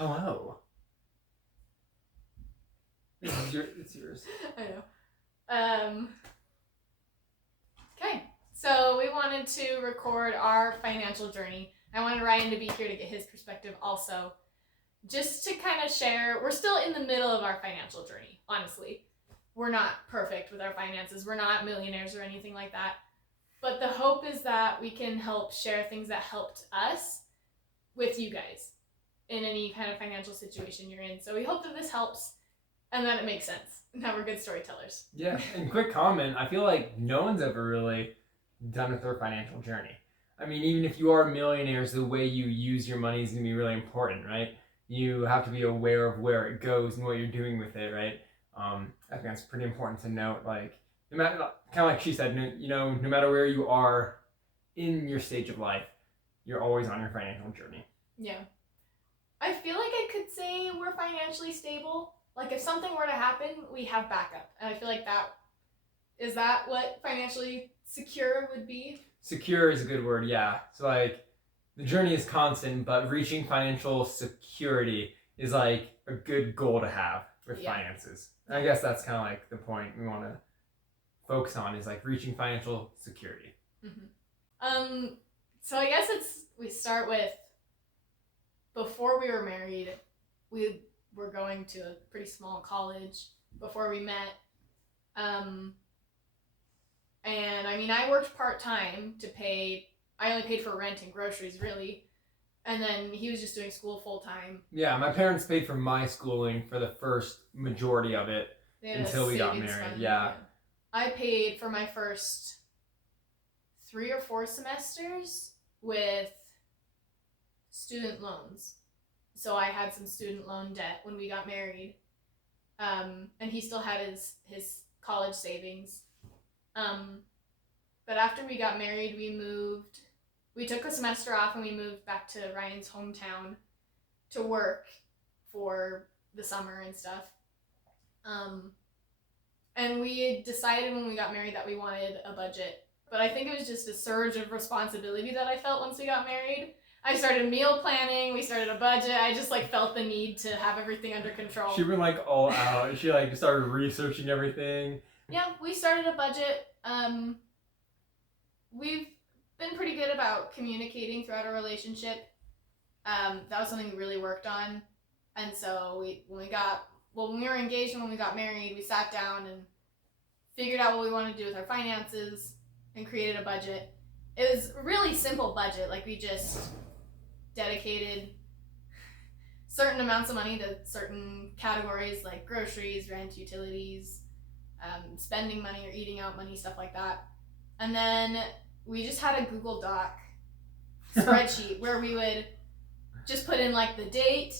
Hello. It's yours. I know. Okay, so we wanted to record our financial journey. I wanted Ryan to be here to get his perspective also. Just to kind of share, we're still in the middle of our financial journey, honestly. We're not perfect with our finances. We're not millionaires or anything like that. But the hope is that we can help share things that helped us with you guys in any kind of financial situation you're in. So we hope that this helps and that it makes sense and that we're good storytellers. Yeah, and quick comment, I feel like no one's ever really done with their financial journey. I mean, even if you are millionaires, the way you use your money is going to be really important, right? You have to be aware of where it goes and what you're doing with it, right? I think that's pretty important to note. Like, no matter, kind of like she said, no matter where you are in your stage of life, you're always on your financial journey. Yeah. I feel like I could say we're financially stable. Like, if something were to happen, we have backup. And I feel like is that what financially secure would be? Secure is a good word, yeah. So, like, the journey is constant, but reaching financial security is, like, a good goal to have with finances. And I guess that's kind of, like, the point we want to focus on is, like, reaching financial security. Mm-hmm. So I guess we start with, before we were married, we were going to a pretty small college before we met. And I mean, I worked part-time I only paid for rent and groceries, really. And then he was just doing school full-time. Yeah, my parents paid for my schooling for the first majority of it until we got married. Yeah. I paid for my first 3 or 4 semesters with student loans. So I had some student loan debt when we got married. And he still had his college savings. But after we got married, we took a semester off and we moved back to Ryan's hometown to work for the summer and stuff. And we decided when we got married that we wanted a budget. But I think it was just a surge of responsibility that I felt once we got married. I started meal planning, we started a budget, I just like felt the need to have everything under control. She went like all out, she like started researching everything. Yeah, we started a budget. We've been pretty good about communicating throughout our relationship. That was something we really worked on. And so when we were engaged and when we got married, we sat down and figured out what we wanted to do with our finances and created a budget. It was a really simple budget. Like, we just dedicated certain amounts of money to certain categories like groceries, rent, utilities, spending money or eating out money, stuff like that. And then we just had a Google Doc spreadsheet where we would just put in like the date,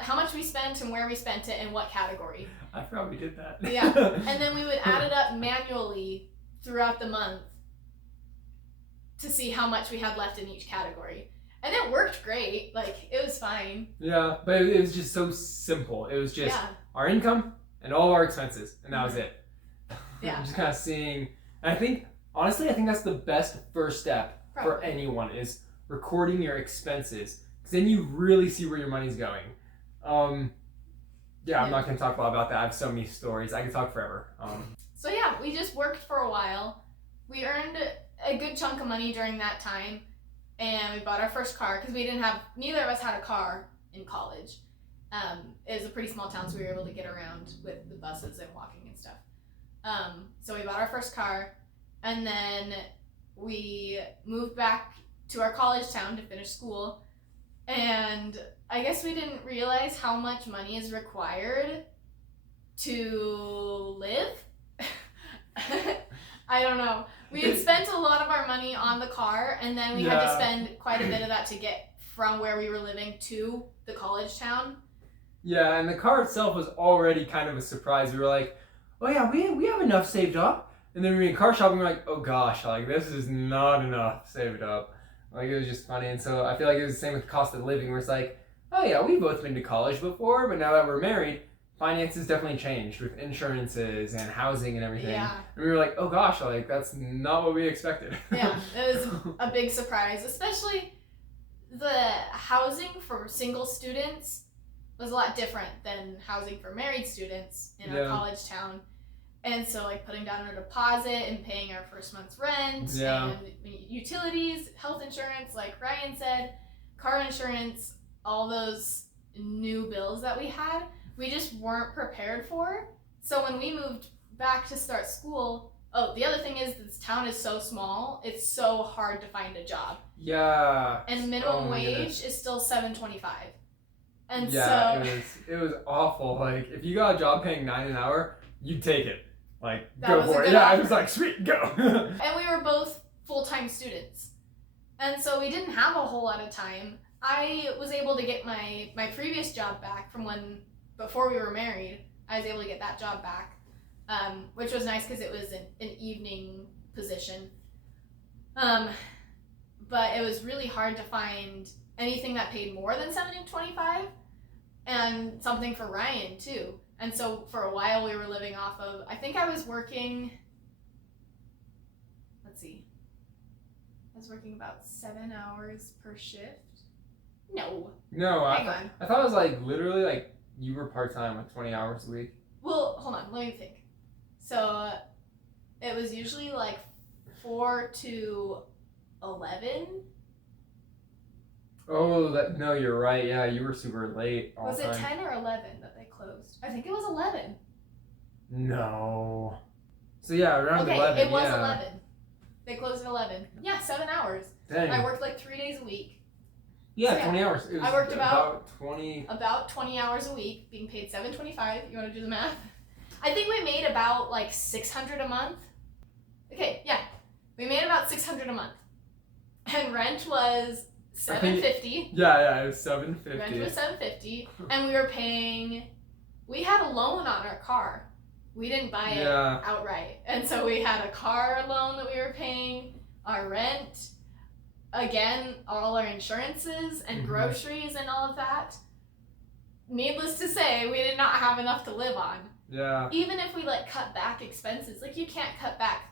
how much we spent and where we spent it and what category. I forgot we did that. Yeah. And then we would add it up manually throughout the month to see how much we had left in each category. And it worked great. Like, it was fine. Yeah, but it was just so simple. It was just our income and all of our expenses, and that was it. Yeah. Just kind of seeing. And I think that's the best first step for anyone is recording your expenses. Because then you really see where your money's going. I'm not going to talk a lot about that. I have so many stories. I could talk forever. So yeah, we just worked for a while. We earned a good chunk of money during that time, and we bought our first car because neither of us had a car in college. It was a pretty small town, so we were able to get around with the buses and walking and stuff. So we bought our first car, and then we moved back to our college town to finish school. And I guess we didn't realize how much money is required to live. I don't know. We had spent a lot of our money on the car, and then we had to spend quite a bit of that to get from where we were living to the college town. Yeah, and the car itself was already kind of a surprise. We were like, oh yeah, we have enough saved up. And then we were in car shopping, we were like, oh gosh, like this is not enough saved up. Like, it was just funny. And so I feel like it was the same with cost of living, where it's like, oh yeah, we've both been to college before, but now that we're married, finances definitely changed with insurances and housing and everything. Yeah. And we were like, oh gosh, like that's not what we expected. Yeah, it was a big surprise, especially the housing for single students was a lot different than housing for married students in our college town. And so, like, putting down a deposit and paying our first month's rent and utilities, health insurance, like Ryan said, car insurance, all those new bills that we had, we just weren't prepared for. So when we moved back to start school, the other thing is this town is so small, it's so hard to find a job. Yeah. And minimum wage is still $7.25. And it was awful. Like, if you got a job paying $9 an hour, you'd take it. Like, that go for it. Yeah, offer. I was like, sweet, go. And we were both full-time students. And so we didn't have a whole lot of time. I was able to get my previous job back from before we were married. I was able to get that job back, which was nice because it was an evening position. But it was really hard to find anything that paid more than $7.25, and something for Ryan too. And so for a while we were living off of, I think I was working, I was working about 7 hours per shift. No, hang on. I thought it was like literally like you were part-time, like 20 hours a week. Well, hold on, let me think. So it was usually like 4 to 11. Oh, no, you're right. Yeah, you were super late all Was the it time. 10 or 11 that they closed? I think it was 11. No. So yeah, around Okay, 11. it was yeah. 11. They closed at 11. Yeah, 7 hours. Dang. I worked like 3 days a week. Yeah, So, yeah. 20 hours. It was I worked about 20. About 20 hours a week, being paid $7.25. You want to do the math? I think we made about like $600 a month. Okay, yeah, we made about $600 a month, and rent was $750. Yeah, it was $750. Rent was $750, and we were paying. We had a loan on our car. We didn't buy it outright, and so we had a car loan that we were paying, our rent, again, all our insurances and groceries and all of that. Needless to say, we did not have enough to live on. Yeah. Even if we like cut back expenses, like you can't cut back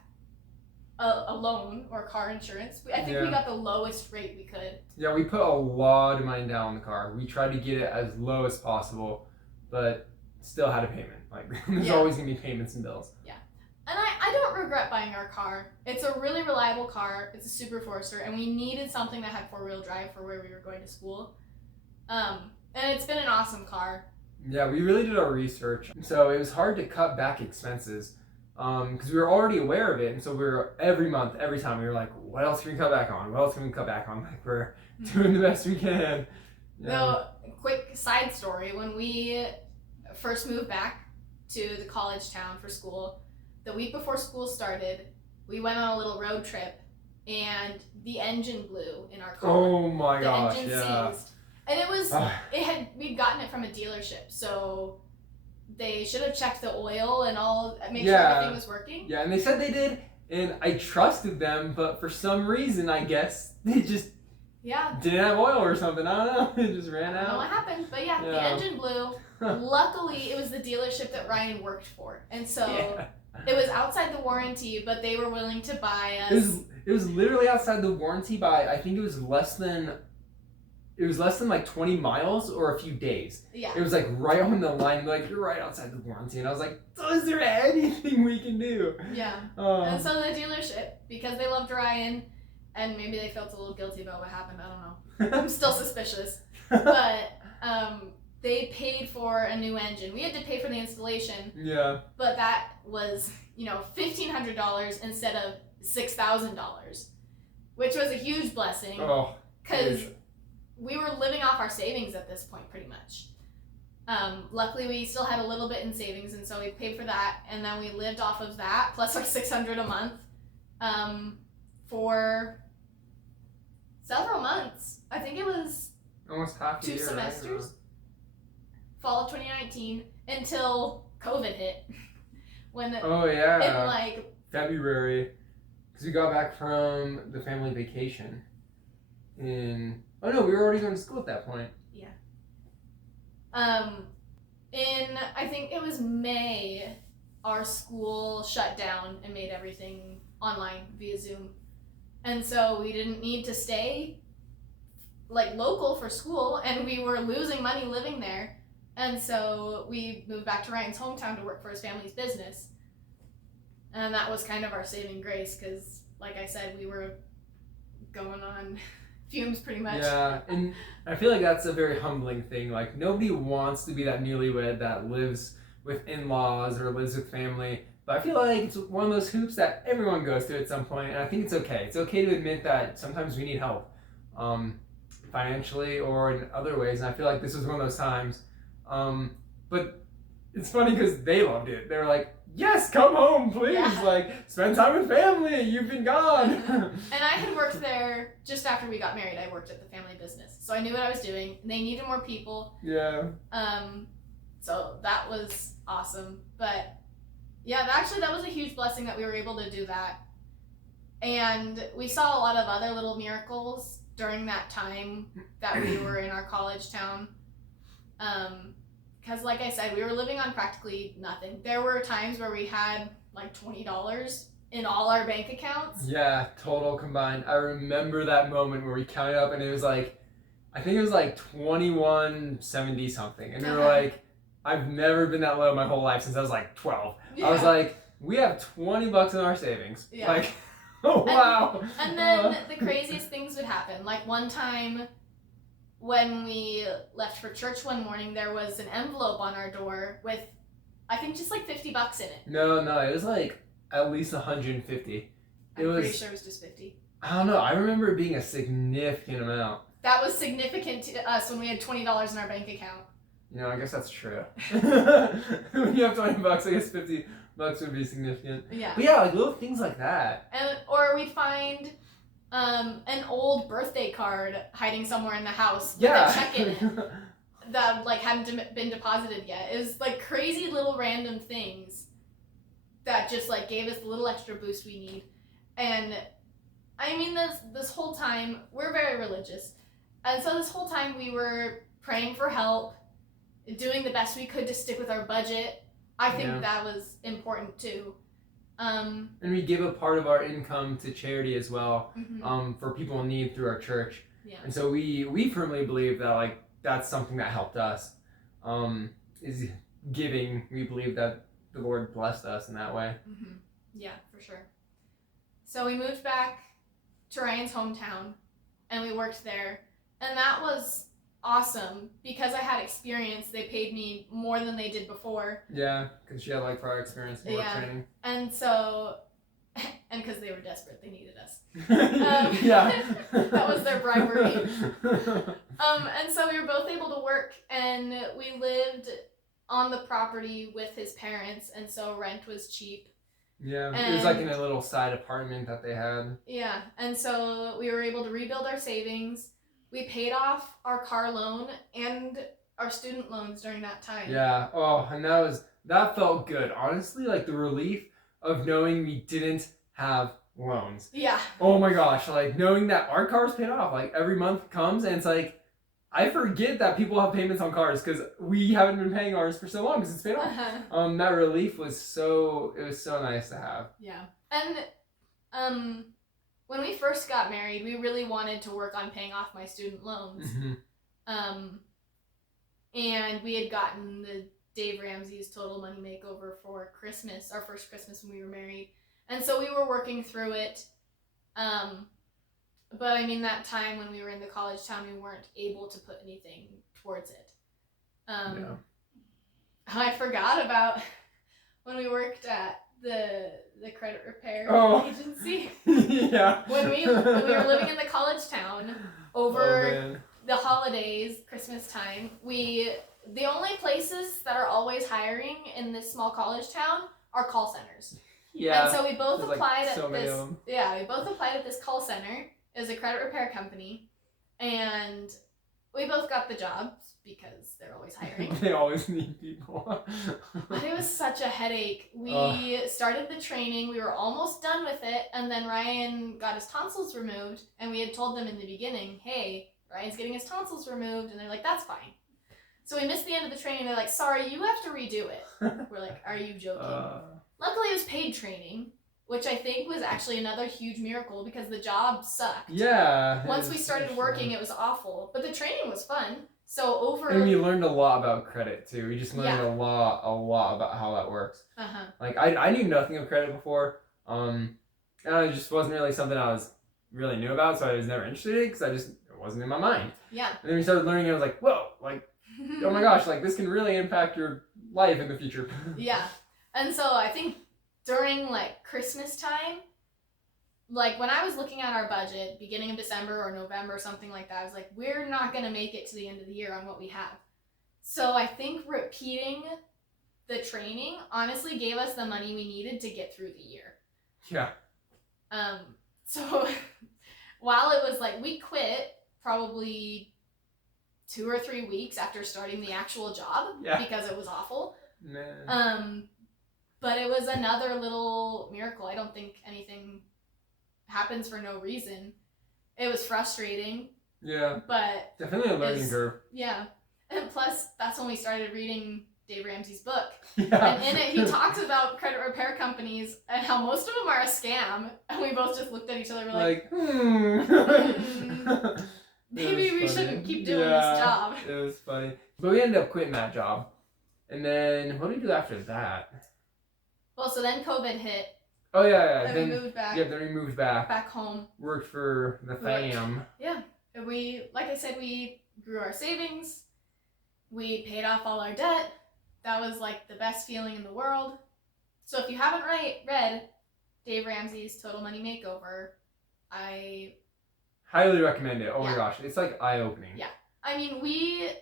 a loan or car insurance. I think we got the lowest rate we could. Yeah, we put a lot of money down on the car. We tried to get it as low as possible, but still had a payment. Like, there's always gonna be payments and bills. Yeah. And I don't regret buying our car. It's a really reliable car. It's a Super Forester, and we needed something that had 4-wheel drive for where we were going to school. And it's been an awesome car. Yeah, we really did our research. So it was hard to cut back expenses because we were already aware of it. And so we were every month, every time, we were like, what else can we cut back on? What else can we cut back on? Like, we're doing the best we can. So, quick side story. When we first moved back to the college town for school, the week before school started, we went on a little road trip, and the engine blew in our car. Oh my gosh, The engine seized. And it was, we'd gotten it from a dealership, so they should have checked the oil and all, make sure everything was working. Yeah, and they said they did, and I trusted them, but for some reason, I guess, they just didn't have oil or something. I don't know, it just ran out. I don't know what happened, but the engine blew. Luckily, it was the dealership that Ryan worked for, and so it was outside the warranty, but they were willing to buy us. It was literally outside the warranty by, I think it was less than like 20 miles or a few days. Yeah. It was like right on the line, like, you're right outside the warranty. And I was like, so is there anything we can do? Yeah. And so the dealership, because they loved Ryan, and maybe they felt a little guilty about what happened, I don't know. I'm still suspicious. But they paid for a new engine. We had to pay for the installation. Yeah. But that was, $1,500 instead of $6,000, which was a huge blessing. Oh. Because we were living off our savings at this point, pretty much. Luckily, we still had a little bit in savings, and so we paid for that, and then we lived off of that, plus our $600 a month, for several months. I think it was almost half a year, 2 semesters. Right? Fall of 2019, until COVID hit. In February, because we got back from the family vacation we were already going to school at that point. Yeah. In, I think it was May, our school shut down and made everything online via Zoom. And so we didn't need to stay like local for school, and we were losing money living there. And so we moved back to Ryan's hometown to work for his family's business. And that was kind of our saving grace because, like I said, we were going on fumes pretty much. Yeah, and I feel like that's a very humbling thing. Like, nobody wants to be that newlywed that lives with in-laws or lives with family. But I feel like it's one of those hoops that everyone goes through at some point, and I think it's okay. It's okay to admit that sometimes we need help, financially or in other ways. And I feel like this was one of those times. But it's funny because they loved it. They were like, "Yes, come home, please. Yeah. Like, spend time with family. You've been gone." And I had worked there just after we got married. I worked at the family business, so I knew what I was doing. They needed more people. Yeah. So that was awesome. But yeah, actually, that was a huge blessing that we were able to do that. And we saw a lot of other little miracles during that time that we were in our college town. Because, like I said, we were living on practically nothing. There were times where we had like $20 in all our bank accounts. Yeah, total combined. I remember that moment where we counted up and it was like, I think it was like 2170 something. And we were like, I've never been that low my whole life since I was like 12. Yeah. I was like, we have $20 in our savings. Yeah. Like, oh wow. And then the craziest things would happen. Like one time when we left for church one morning, there was an envelope on our door with, I think, just like $50 in it. No, it was like at least 150. I'm pretty sure it was just 50. I don't know. I remember it being a significant amount. That was significant to us when we had $20 in our bank account. You know, I guess that's true. When you have $20, I guess $50 would be significant. Yeah. But yeah, like little things like that. And or we'd find an old birthday card hiding somewhere in the house with a check in it that like hadn't been deposited yet. It was like crazy little random things that just like gave us the little extra boost we need. And I mean, this whole time we're very religious, and so this whole time we were praying for help, doing the best we could to stick with our budget. I think that was important too. And we give a part of our income to charity as well, mm-hmm. For people in need through our church. Yeah. And so we firmly believe that like that's something that helped us. Is giving. We believe that the Lord blessed us in that way. Mm-hmm. Yeah, for sure. So we moved back to Ryan's hometown, and we worked there, and that was awesome because I had experience. They paid me more than they did before. Yeah, because she had like prior experience in work training. And so, and because they were desperate, they needed us. Yeah. That was their bribery. And so we were both able to work, and we lived on the property with his parents, and so rent was cheap. Yeah, it was like in a little side apartment that they had. Yeah, and so we were able to rebuild our savings. We paid off our car loan and our student loans during that time. Yeah. Oh, and that felt good. Honestly, like the relief of knowing we didn't have loans. Yeah. Oh my gosh, like knowing that our car's paid off. Like every month comes and it's like, I forget that people have payments on cars because we haven't been paying ours for so long because it's paid off. That relief was so nice to have. Yeah. And when we first got married, we really wanted to work on paying off my student loans. Mm-hmm. And we had gotten the Dave Ramsey's Total Money Makeover for Christmas, our first Christmas when we were married. And so we were working through it. But I mean, that time when we were in the college town, we weren't able to put anything towards it. I forgot about when we worked at the credit repair agency. Yeah. When we were living in the college town over the holidays, Christmas time, the only places that are always hiring in this small college town are call centers. Yeah. And so we both applied like so at many this. of them. Yeah, we both applied at this call center. It was a credit repair company, and we both got the jobs because they're always hiring. They always need people. But it was such a headache. We started the training. We were almost done with it, and then Ryan got his tonsils removed, and we had told them in the beginning, hey, Ryan's getting his tonsils removed, and they're like, that's fine. So we missed the end of the training. They're like, sorry, you have to redo it. We're like, are you joking? Luckily, it was paid training, which I think was actually another huge miracle because the job sucked. Yeah. Once we started working, it was awful, but the training was fun. So and we learned a lot about credit too. We just learned Yeah. a lot about how that works. Uh-huh. Like I knew nothing of credit before. And it just wasn't really something I was really knew about, so I was never interested in it because it wasn't in my mind. Yeah. And then we started learning, and I was like, whoa, like, oh my gosh, like this can really impact your life in the future. Yeah. And so I think during like Christmas time, like when I was looking at our budget, beginning of December or November, something like that, I was like, we're not going to make it to the end of the year on what we have. So I think repeating the training honestly gave us the money we needed to get through the year. Yeah. So while it was like, we quit probably 2 or 3 weeks after starting the actual job because it was awful. Man. But it was another little miracle. I don't think anything happens for no reason. It was frustrating. Yeah. But definitely a learning curve. Yeah. And plus, that's when we started reading Dave Ramsey's book. Yeah. And in it, he talks about credit repair companies and how most of them are a scam. And we both just looked at each other, we're maybe we shouldn't keep doing this job. It was funny. But we ended up quitting that job. And then, what did we do after that? Well, so then COVID hit. Oh, yeah. Then we moved back. Yeah, then we moved back. Back home. Worked for the fam. Yeah. And we, like I said, we grew our savings. We paid off all our debt. That was like the best feeling in the world. So if you haven't read Dave Ramsey's Total Money Makeover, I highly recommend it. Oh my gosh, it's like eye-opening. Yeah. I mean,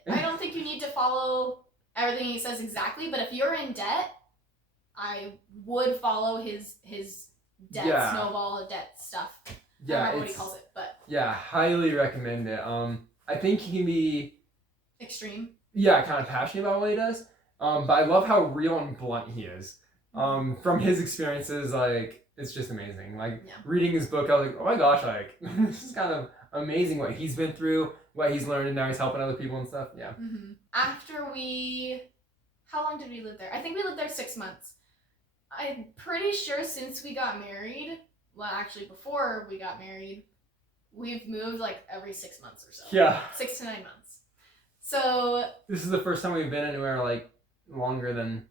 I don't think you need to follow everything he says exactly, but if you're in debt, I would follow his debt snowball debt stuff. Yeah, I don't remember what he calls it, but yeah, highly recommend it. I think he can be extreme. Yeah, kind of passionate about what he does. But I love how real and blunt he is. From his experiences, like it's just amazing. Like reading his book, I was like, oh my gosh, like this is kind of amazing what he's been through, what he's learned, and now he's helping other people and stuff. Yeah. Mm-hmm. After how long did we live there? I think we lived there 6 months. I'm pretty sure since we got married, well, actually before we got married, we've moved like every 6 months or so. Yeah. 6 to 9 months. So this is the first time we've been anywhere like longer than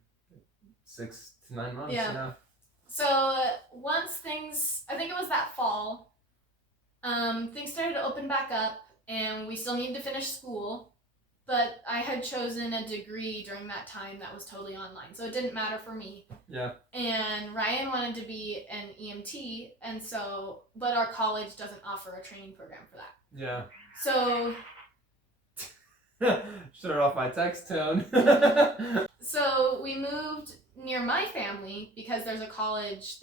6 to 9 months. Yeah. So once I think it was that fall, things started to open back up, and we still needed to finish school. But I had chosen a degree during that time that was totally online, so it didn't matter for me. Yeah. And Ryan wanted to be an EMT, but our college doesn't offer a training program for that. Yeah. So. Started off my text tone. So we moved near my family because there's a college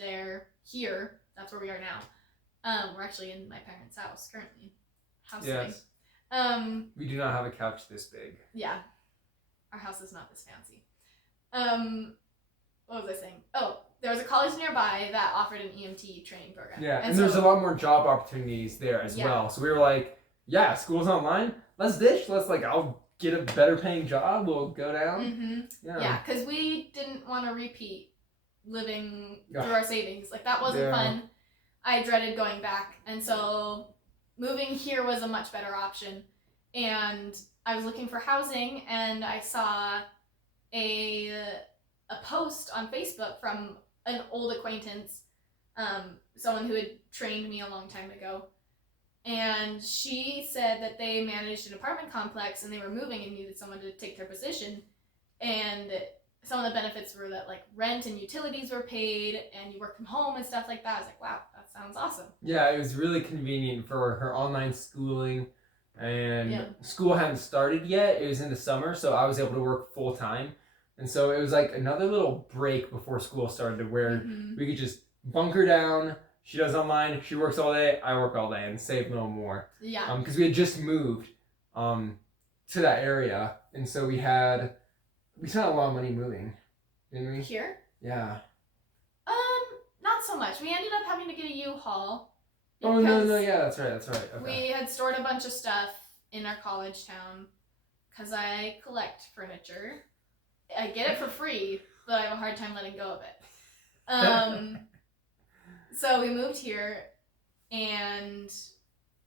here. That's where we are now. We're actually in my parents' house currently. Yes. We do not have a couch this big. Yeah. Our house is not this fancy. What was I saying? Oh, there was a college nearby that offered an EMT training program. Yeah, and there's a lot more job opportunities there as well. So we were like, yeah, school's online. Let's ditch. I'll get a better paying job. We'll go down. Mm-hmm. Yeah, because we didn't want to repeat living through our savings. Like, that wasn't fun. I dreaded going back. And so moving here was a much better option. And I was looking for housing, and I saw a post on Facebook from an old acquaintance, someone who had trained me a long time ago. And she said that they managed an apartment complex and they were moving and needed someone to take their position. And some of the benefits were that like rent and utilities were paid and you work from home and stuff like that. I was like, wow, that sounds awesome. Yeah, it was really convenient for her online schooling, and school hadn't started yet. It was in the summer, so I was able to work full time. And so it was like another little break before school started where we could just bunker down. She does online, she works all day, I work all day, and save no more. Yeah. Because we had just moved to that area, and so we spent a lot of money moving, didn't we? Here? Yeah. Not so much. We ended up having to get a U-Haul. Oh, no, yeah, that's right. Okay. We had stored a bunch of stuff in our college town, because I collect furniture. I get it for free, but I have a hard time letting go of it. So we moved here, and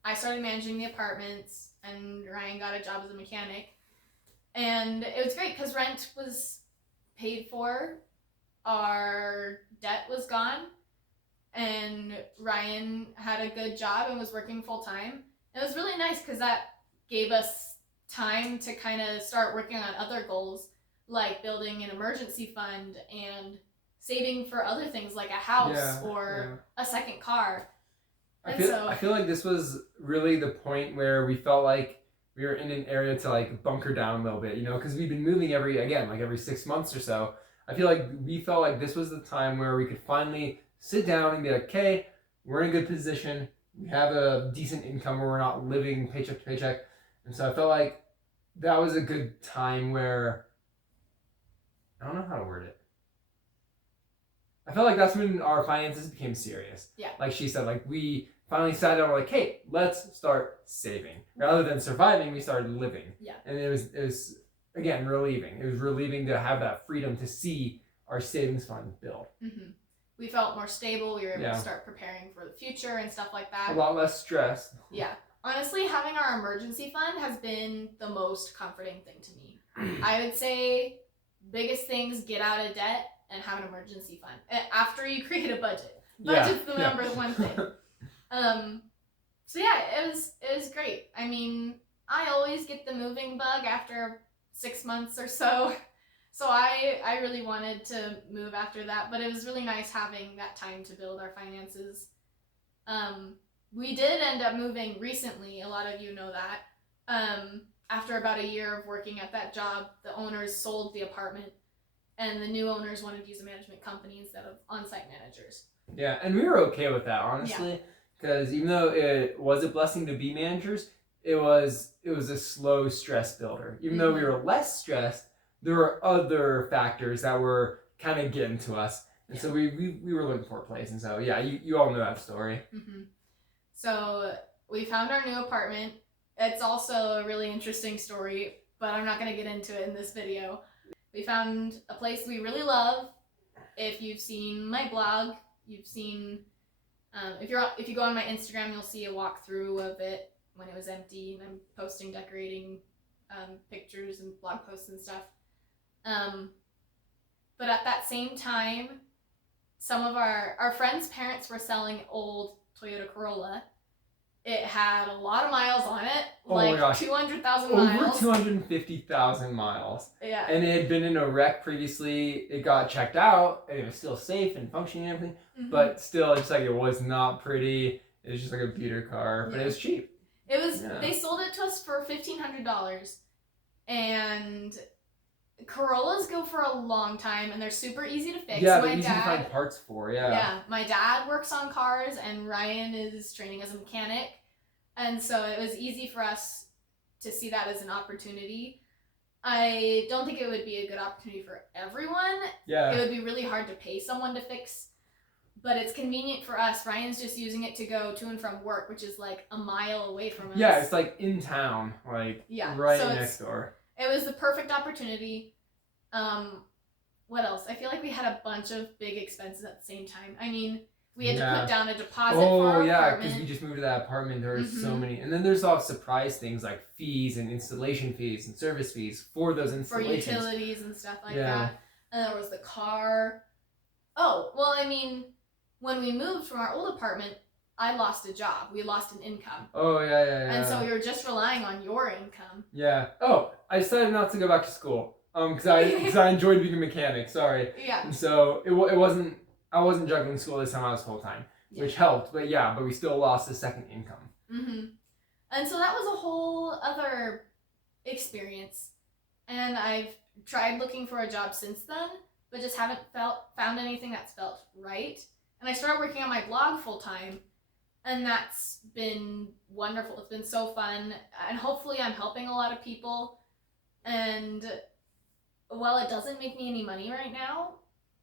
I started managing the apartments, and Ryan got a job as a mechanic. And it was great because rent was paid for, our debt was gone, and Ryan had a good job and was working full time. It was really nice because that gave us time to kind of start working on other goals, like building an emergency fund and saving for other things like a house or a second car. I feel like this was really the point where we felt like we were in an area to like bunker down a little bit, because we've been moving every 6 months or so. I feel like we felt like this was the time where we could finally sit down and be like, okay, we're in a good position. We have a decent income where we're not living paycheck to paycheck. And so I felt like that was a good time where, I don't know how to word it. I felt like that's when our finances became serious. Yeah. Like she said, like we finally sat down and we're like, hey, let's start saving. Rather than surviving, we started living. Yeah. And it was again, relieving. It was relieving to have that freedom to see our savings fund build. Mm-hmm. We felt more stable. We were able to start preparing for the future and stuff like that. A lot less stress. Yeah. Honestly, having our emergency fund has been the most comforting thing to me. I would say biggest things, get out of debt and have an emergency fund. After you create a budget. Budget's the number one thing. So yeah, it was great. I mean, I always get the moving bug after 6 months or so. So I really wanted to move after that, but it was really nice having that time to build our finances. We did end up moving recently, a lot of you know that. After about a year of working at that job, the owners sold the apartment, and the new owners wanted to use a management company instead of on-site managers. Yeah, and we were okay with that, honestly, because even though it was a blessing to be managers, it was a slow stress builder. Even though we were less stressed, there were other factors that were kind of getting to us. And so we were looking for a place. And so, yeah, you all know that story. Mm-hmm. So we found our new apartment. It's also a really interesting story, but I'm not going to get into it in this video. We found a place we really love. If you've seen my blog, you've seen, if you go on my Instagram, you'll see a walkthrough of it when it was empty, and I'm posting decorating pictures and blog posts and stuff. But at that same time, some of our friends' parents were selling old Toyota Corolla. It had a lot of miles on it, like 200,000 miles. Over 250,000 miles. Yeah. And it had been in a wreck previously. It got checked out, and it was still safe and functioning and everything. Mm-hmm. But still, it's like it was not pretty. It was just like a beater car, but it was cheap. It was. Yeah. They sold it to us for $1,500, and Corollas go for a long time, and they're super easy to fix. Yeah, they're easy to find parts for. Yeah. Yeah, my dad works on cars, and Ryan is training as a mechanic, and so it was easy for us to see that as an opportunity. I don't think it would be a good opportunity for everyone. Yeah. It would be really hard to pay someone to fix, but it's convenient for us. Ryan's just using it to go to and from work, which is like a mile away from us. Yeah, it's like in town, like right next door. It was the perfect opportunity. What else? I feel like we had a bunch of big expenses at the same time. I mean, we had to put down a deposit for our apartment. Because we just moved to that apartment. There were so many. And then there's all surprise things like fees and installation fees and service fees for those installations. For utilities and stuff like that. And there was the car. Oh, well, I mean, when we moved from our old apartment, I lost a job. We lost an income. Oh, yeah. And so we were just relying on your income. Yeah. Oh, I decided not to go back to school. Because I enjoyed being a mechanic. Sorry. Yeah. And so it wasn't. I wasn't juggling school this time. I was full time, which helped. But we still lost a second income. Mm-hmm. And so that was a whole other experience. And I've tried looking for a job since then, but just haven't found anything that's felt right. And I started working on my blog full time, and that's been wonderful. It's been so fun, and hopefully I'm helping a lot of people. And while it doesn't make me any money right now,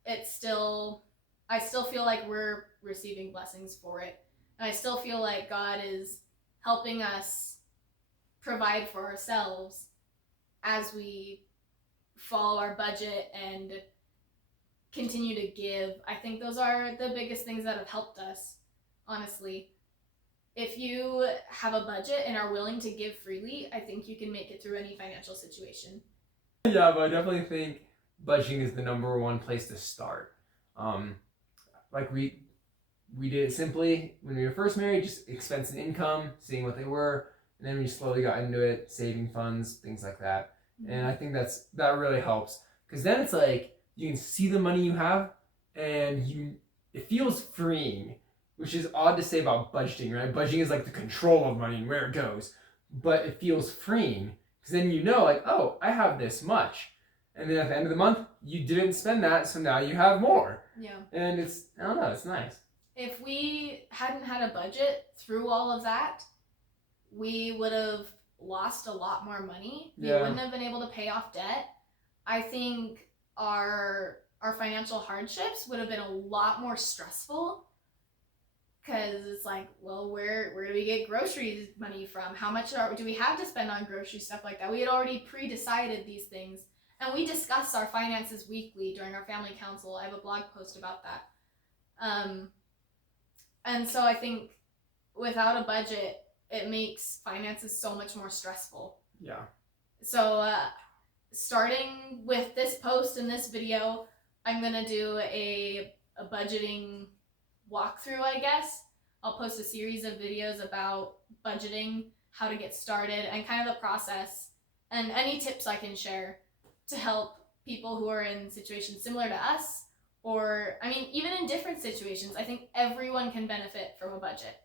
I still feel like we're receiving blessings for it. And I still feel like God is helping us provide for ourselves as we follow our budget and continue to give. I think those are the biggest things that have helped us, honestly. If you have a budget and are willing to give freely, I think you can make it through any financial situation. Yeah, but I definitely think budgeting is the number one place to start. Like we did it simply when we were first married, just expense and income, seeing what they were, and then we slowly got into it, saving funds, things like that. And I think that really helps, because then it's like you can see the money you have, and it feels freeing, which is odd to say about budgeting, right? Budgeting is like the control of money and where it goes, but it feels freeing because then you know, like, oh, I have this much, and then at the end of the month you didn't spend that, so now you have more. Yeah. And I don't know, it's nice. If we hadn't had a budget through all of that, we would have lost a lot more money. We wouldn't have been able to pay off debt. I think our financial hardships would have been a lot more stressful, because it's like, well, where do we get groceries money from? How much do we have to spend on grocery stuff like that? We had already pre-decided these things, and we discuss our finances weekly during our family council. I have a blog post about that. And so I think without a budget, it makes finances so much more stressful. Yeah. So starting with this post and this video, I'm going to do a budgeting walkthrough, I guess. I'll post a series of videos about budgeting, how to get started, and kind of the process, and any tips I can share to help people who are in situations similar to us, or, I mean, even in different situations. I think everyone can benefit from a budget.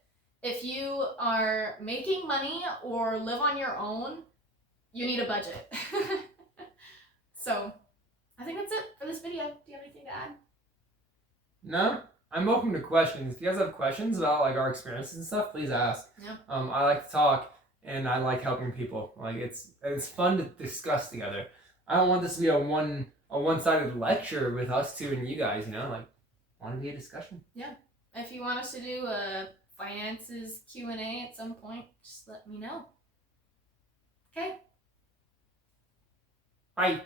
If you are making money or live on your own, you need a budget. So, I think that's it for this video. Do you have anything to add? No? I'm open to questions. If you guys have questions about like our experiences and stuff, please ask. Yeah. I like to talk, and I like helping people. Like it's fun to discuss together. I don't want this to be a one-sided lecture with us two and you guys. You know, like I want to be a discussion. Yeah. If you want us to do a finances Q&A at some point, just let me know. Okay. Bye.